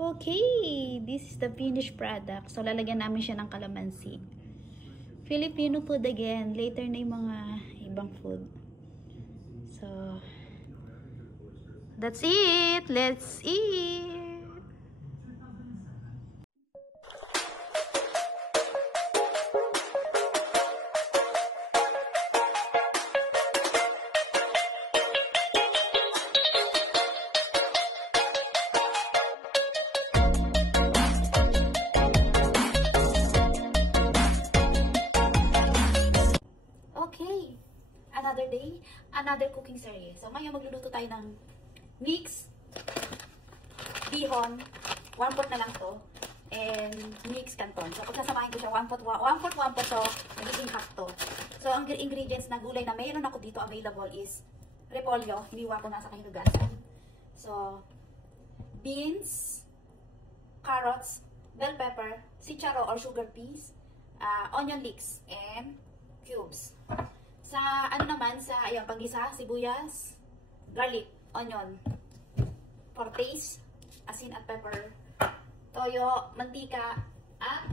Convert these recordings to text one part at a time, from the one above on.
Okay, this is the finished product. So, lalagyan namin siya ng kalamansi. Filipino food again. Later na yung mga ibang food. So, that's it. Let's eat. Okay, another day, another cooking series. So, ngayon magluluto tayo ng mix bihon, 1/4 na lang to, and mix canton. So, pagsasamahin ko siya, 1/4, so, magiging half to. So, ang ingredients na gulay na mayroon ako dito available is repolyo, hiniwa ko na sa kahinugasan. So, beans, carrots, bell pepper, sitcharo or sugar peas, onion leeks, and cubes. Sa ano naman, sa ayun, panggisa, sibuyas, garlic, onion, for taste, asin at pepper, toyo, mantika, at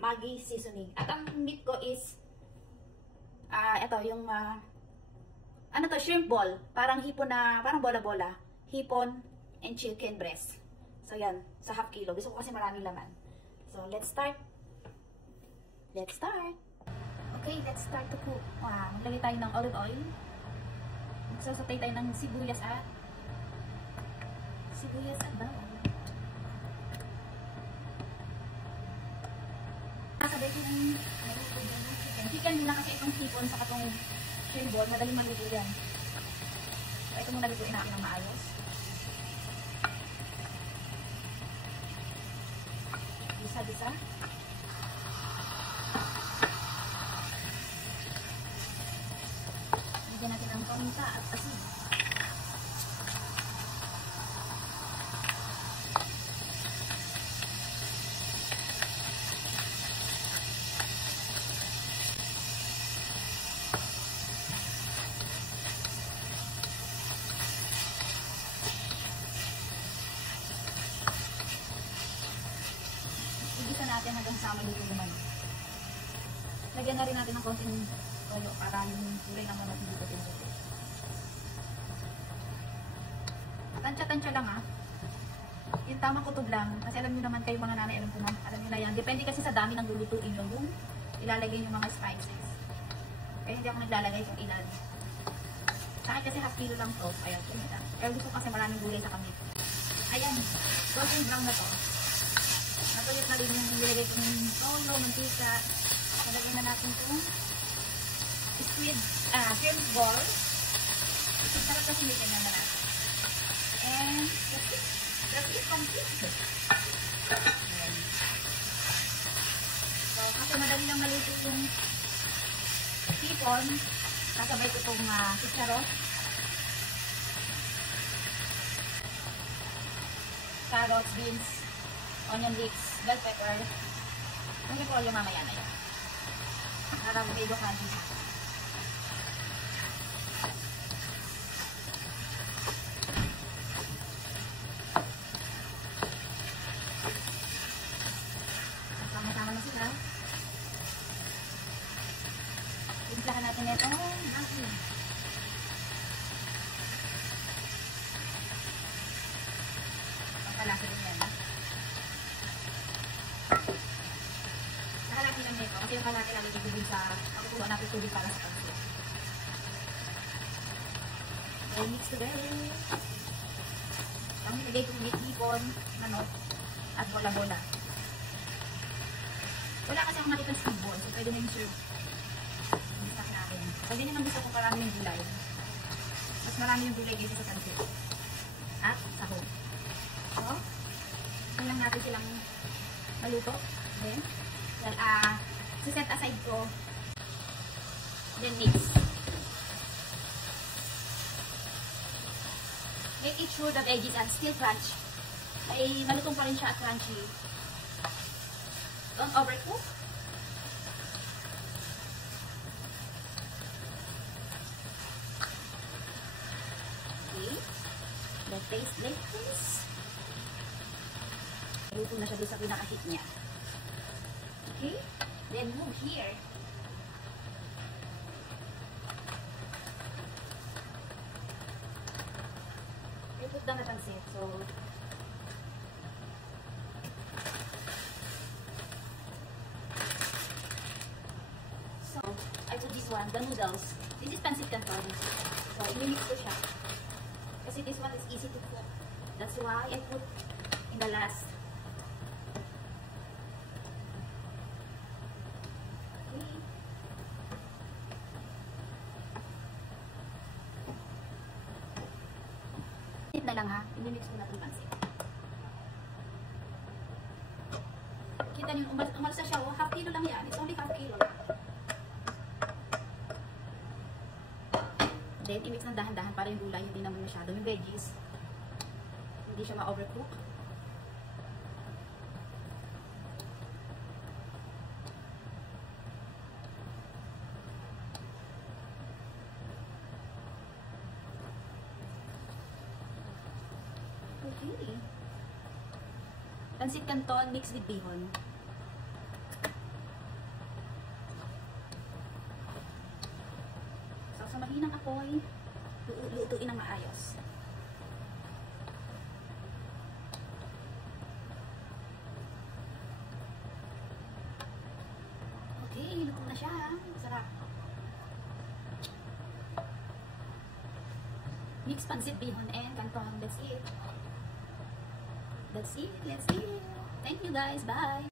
Maggi seasoning. At ang meat ko is ito yung ano to, shrimp ball, parang hipon na, parang bola-bola, hipon and chicken breast. So yan, sa half kilo. Gusto ko kasi maraming laman. So let's start. Okay, let's start to cook. Maglagay tayo ng olive oil. Magsasatay tayo ng sibuyas at bawang. Sabay ko ng chicken muna kasi itong hipon sa katong shrimp ball. Madaling maluto yan. So ito muna lutuin natin ng maayos. Bisa-bisa. Bigyan natin ng paminta at asin. Igisa natin hanggang sa maluto naman. Lagyan na rin natin ng konting toyo para yung kulay naman natin dito dito. Tansya-tansya lang yung tamang kutob lang. Kasi alam nyo naman kayo mga nanay, alam nyo na yan. Depende kasi sa dami ng lulutuin nyo yung ilalagay yung mga spices. Kaya hindi ako naglalagay kung ilan. Sa akin kasi half kilo lang to. Ayan, kaya gusto kasi maraming gulay sa kami. Ayan, golden brown na to. Natuyot na rin yung nilagay ko ng toyo, mantika. Nalagay na natin itong shrimp ball. Ito sarap kasi may kanya na natin. And that's it complete. So, kasi madali lang maluto yung hipon. Kasabay ko itong sitcharo, carrots, beans, onion leeks, bell pepper. Ang repolyo mamaya na yun. Para medyo kanti. Sama-sama na sila. Timplahan natin ito. Asin. Pagkalasa din yan. Nakalaki lang nito. Kasi yung kalaki lang ibigin sa pagkukuha natin tubig para sa pansin. Okay, mix together. Ang nilagay kong hipon, manok, at bola-bola. Wala kasi akong nakita sa hipon, so pwede na yung serve. Mix natin. Pwede naman gusto ko parami yung gulay. Mas marami yung gulay kasi sa pansin. At sahog. So, lang natin silang maluto. Then, set aside ko. Then mix. Make it sure that edges are still crunch. Ay malutong pa rin siya at crunchy. Don't overcook. Okay. The taste like this. luto na siya doon sa pinaka-heat niya. Okay? Then move here. I put down the pancit. So I put this one, the noodles. This is pancit canton. So i-mix ko siya. Kasi this one is easy to cook. That's why I put in the last. Okay. Hit na lang ha. I-mix ko na itong pancit. Kita niyo, umalsa siya. Oh, half kilo lang yan. It's only half kilo. Then, i-mix ng dahan-dahan para yung gulay hindi naman masyado. Yung veggies, hindi siya ma-overcook. Okay. Pancit canton mixed with bihon. Sa mahinang apoy, lutuin ng maayos. Okay, luto na siya. Sarap. Mix pancit, bihon, and canton. That's it. That's it. Thank you guys. Bye.